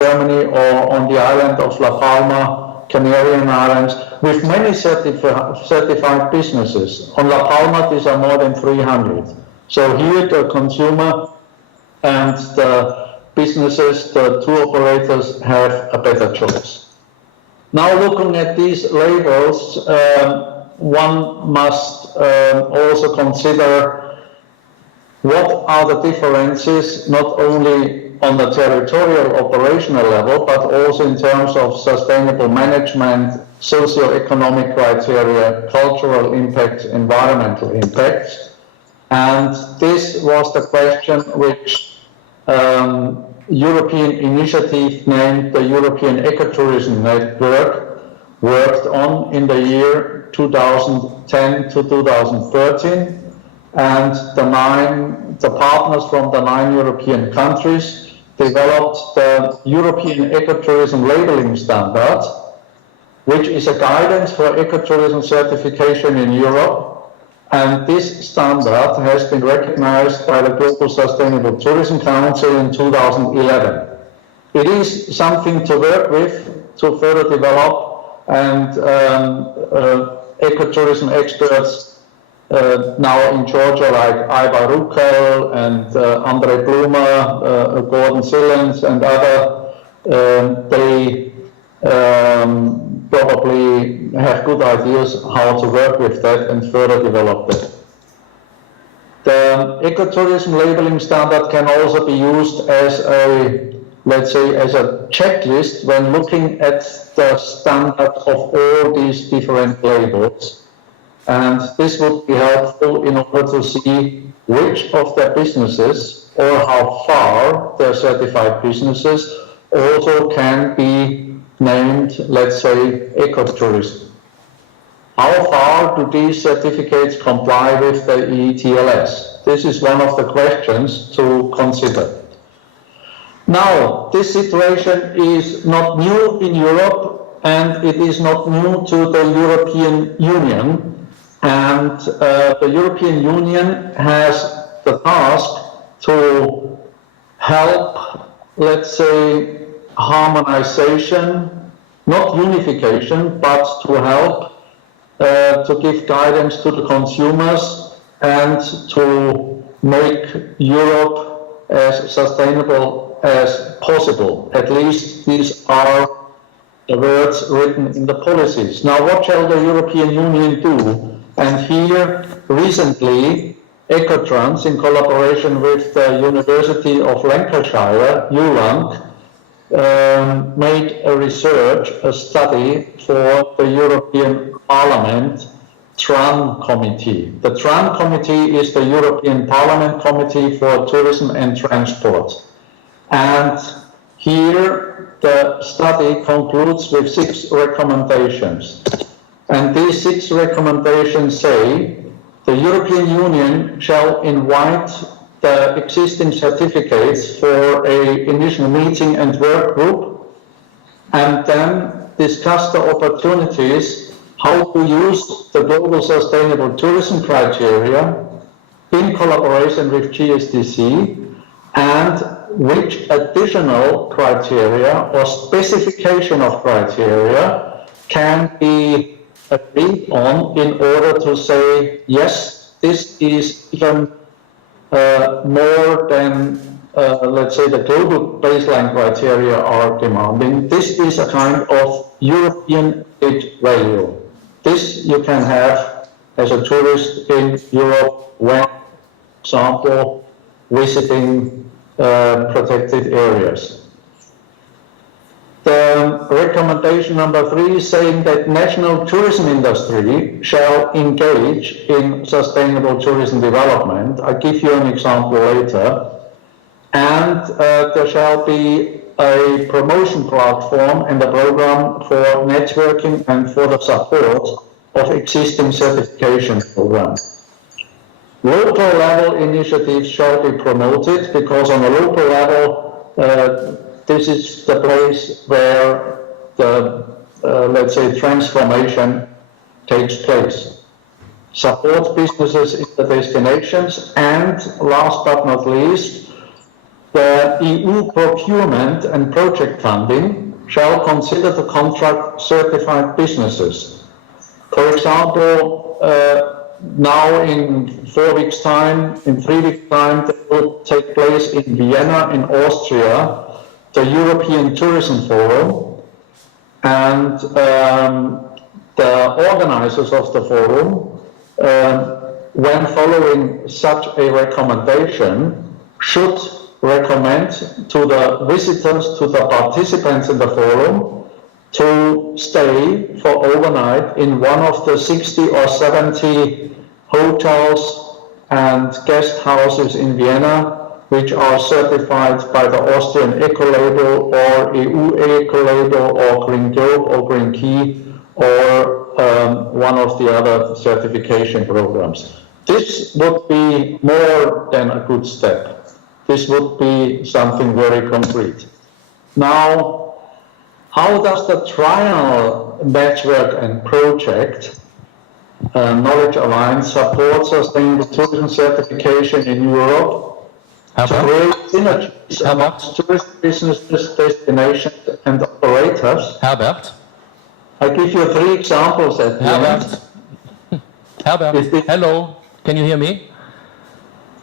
Germany or on the island of La Palma, Canarian Islands, with many certified businesses. On La Palma, these are more than 300. So here the consumer and the businesses, the tour operators have a better choice. Now looking at these labels, one must also consider what are the differences, not only on the territorial operational level, but also in terms of sustainable management, socio-economic criteria, cultural impacts, environmental impacts. And this was the question which European initiative named the European Ecotourism Network worked on in the year 2010 to 2013, and the partners from the 9 European countries developed the European Ecotourism Labeling Standard, which is a guidance for ecotourism certification in Europe. And this standard has been recognized by the Global Sustainable Tourism Council in 2011. It is something to work with, to further develop, and ecotourism experts now in Georgia, like Ivar Rukel and Andre Blumer, Gordon Sillence and other, they probably have good ideas how to work with that and further develop that. The ecotourism labeling standard can also be used as a, let's say, as a checklist when looking at the standard of all these different labels. And this would be helpful in order to see which of their businesses or how far their certified businesses also can be named, let's say, ecotourism. How far do these certificates comply with the ETLS? This is one of the questions to consider. Now, this situation is not new in Europe, and it is not new to the European Union. And the European Union has the task to help, let's say, harmonization, not unification, but to help to give guidance to the consumers and to make Europe as sustainable as possible. At least these are the words written in the policies. Now, what shall the European Union do? And here, recently, ECOTRANS, in collaboration with the University of Lancashire, ULanc, made a research, a study for the European Parliament TRAN Committee. The TRAN Committee is the European Parliament Committee for Tourism and Transport. And here the study concludes with 6 recommendations. And these 6 recommendations say the European Union shall invite the existing certificates for an initial meeting and work group, and then discuss the opportunities how to use the global sustainable tourism criteria in collaboration with GSTC, and which additional criteria or specification of criteria can be agreed on in order to say, yes, this is even more than, let's say, the global baseline criteria are demanding. This is a kind of European added value. This you can have as a tourist in Europe when, for example, visiting protected areas. The recommendation number 3 is saying that national tourism industry shall engage in sustainable tourism development. I'll give you an example later. And there shall be a promotion platform and a program for networking and for the support of existing certification programs. Local level initiatives shall be promoted, because on a local level, this is the place where the, let's say, transformation takes place. Support businesses in the destinations, and last but not least, The EU procurement and project funding shall consider the contract certified businesses. For example, now in 4 weeks' time, in 3 weeks' time, there will take place in Vienna, in Austria, the European Tourism Forum, and the organizers of the forum, when following such a recommendation, should recommend to the visitors, to the participants in the forum, to stay for overnight in one of the 60 or 70 hotels and guest houses in Vienna, which are certified by the Austrian Eco Label or EuroEco Label or Green Globe or Green Key or one of the other certification programs. This would be more than a good step. This would be something very concrete. Now, how does the trial network and project Knowledge Alliance support sustainable tourism certification in Europe to create synergies amongst tourist businesses, destinations and operators? Herbert? I give you 3 examples at the Herbert? end. Herbert, hello, can you hear me?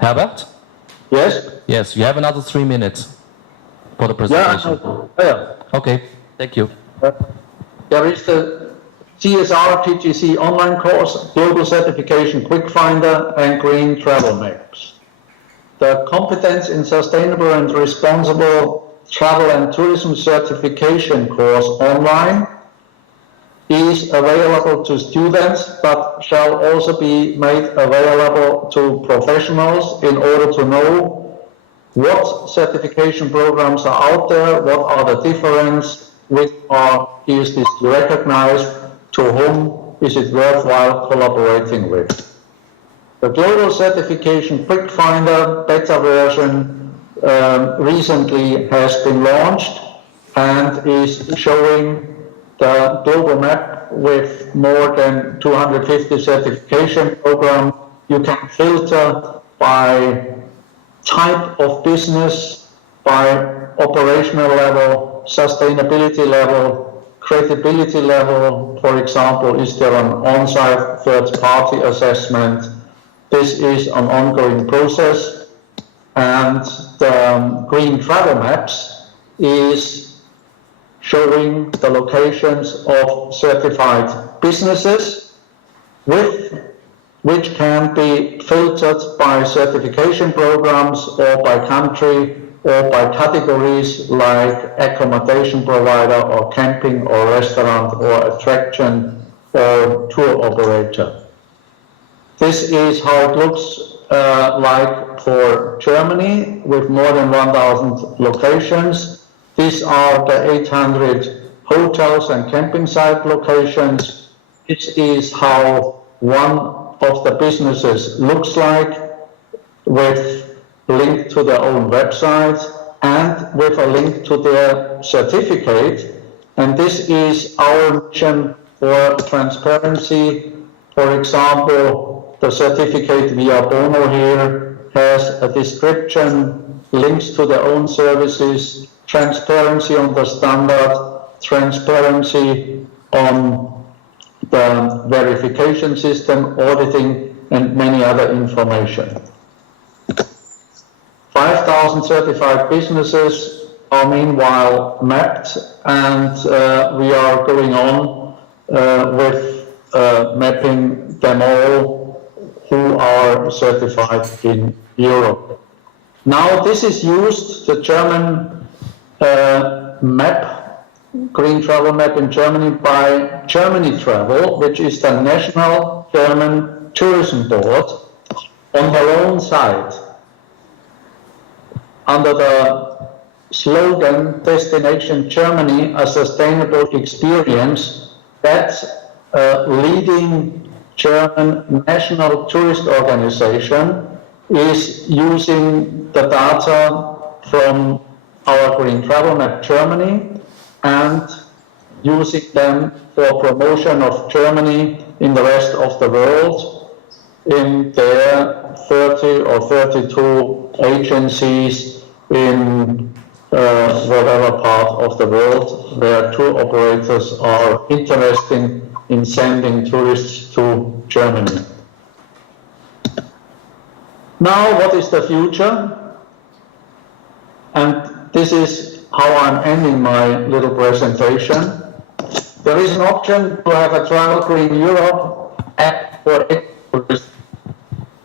Herbert? Yes? Yes, you have another 3 minutes for the presentation. Yeah. Okay, thank you. There is the CSR TGC online course, Global Certification Quick Finder and Green Travel Maps. The Competence in Sustainable and Responsible Travel and Tourism Certification course online is available to students, but shall also be made available to professionals in order to know what certification programs are out there, what are the difference, which is this recognized, to whom is it worthwhile collaborating with. The Global Certification Quick Finder beta version recently has been launched and is showing the global map with more than 250 certification programs. You can filter by type of business, by operational level, sustainability level, credibility level. For example, is there an on-site third-party assessment? This is an ongoing process. And the Green Travel Maps is showing the locations of certified businesses which can be filtered by certification programs or by country or by categories like accommodation provider or camping or restaurant or attraction or tour operator. This is how it looks like for Germany with more than 1,000 locations. These are the 800 hotels and camping site locations. This is how one of the businesses looks like, with link to their own website and with a link to their certificate. And this is our mission for transparency. For example, the certificate via Bono here has a description, links to their own services, transparency on the standard, transparency on the verification system, auditing, and many other information. 5,000 certified businesses are meanwhile mapped, and we are going on with mapping them all who are certified in Europe. Now this is used, the German map, Green Travel Map in Germany, by Germany Travel, which is the National German Tourism Board, on their own site, under the slogan Destination Germany, a Sustainable Experience. That leading German national tourist organization is using the data from our Green Travel Map Germany and using them for promotion of Germany in the rest of the world in their 30 or 32 agencies in whatever part of the world where tour operators are interested in sending tourists to Germany. Now, what is the future? And this is how I'm ending my little presentation. There is an option to have a Travel Green Europe app for ecotourism.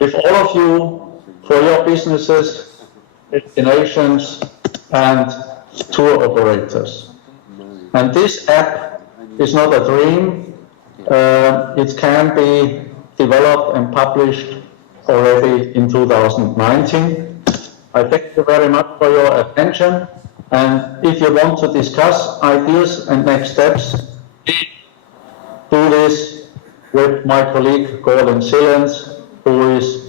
With all of you, for your businesses, destinations, and tour operators. And this app is not a dream. It can be developed and published already in 2019. I thank you very much for your attention. And if you want to discuss ideas and next steps, do this with my colleague Gordon Sillence, who is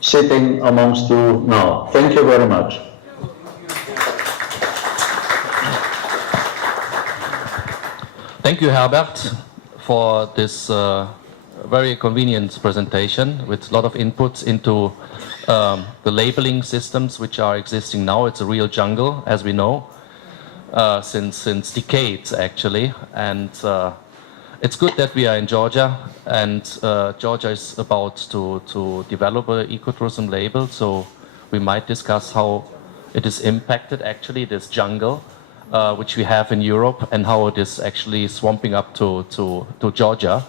sitting amongst you now. Thank you very much. Thank you, Herbert, for this very convenient presentation with a lot of inputs into the labeling systems which are existing now. It's a real jungle, as we know, since decades actually, and it's good that we are in Georgia, and Georgia is about to develop an ecotourism label, so we might discuss how it is impacted actually, this jungle which we have in Europe, and how it is actually swamping up to Georgia.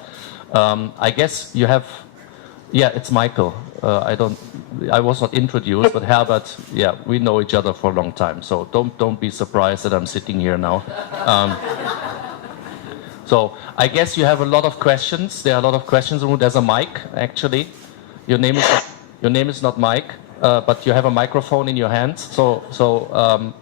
I guess you have, yeah, it's Michael. I was not introduced, but Herbert, yeah, we know each other for a long time, so don't be surprised that I'm sitting here now. So I guess you have a lot of questions. There are a lot of questions. There's a mic, actually. Your name is not Mike, but you have a microphone in your hands. So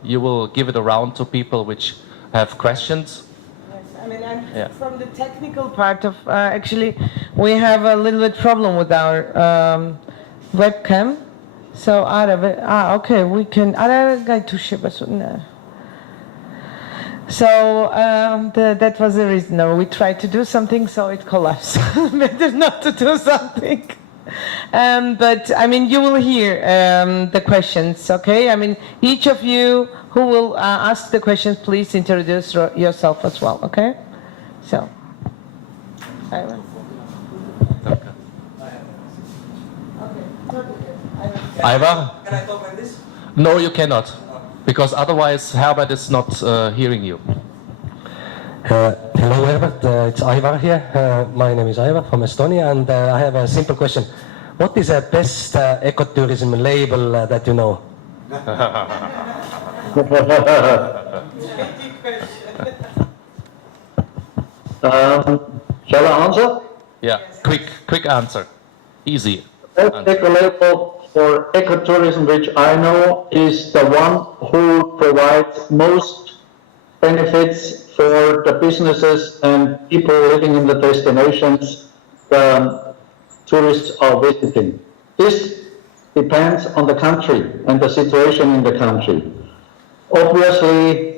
you will give it around to people which have questions. Yes, I mean, I'm from the technical part of. Actually, we have a little bit problem with our webcam. So okay, we can. So that was the reason. No, we tried to do something, so it collapsed. Better not to do something. But I mean, you will hear the questions, okay? I mean, each of you who will ask the questions, please introduce yourself as well, okay? So, Ivan. Ivan? Can I talk like this? No, you cannot, because otherwise Herbert is not hearing you. Hello Herbert, it's Ivar here. My name is Ivar from Estonia, and I have a simple question. What is the best ecotourism label that you know? Shall I answer? Yeah, quick answer. Easy. Best label for ecotourism, which I know, is the one who provides most benefits for the businesses and people living in the destinations tourists are visiting. This depends on the country and the situation in the country. Obviously,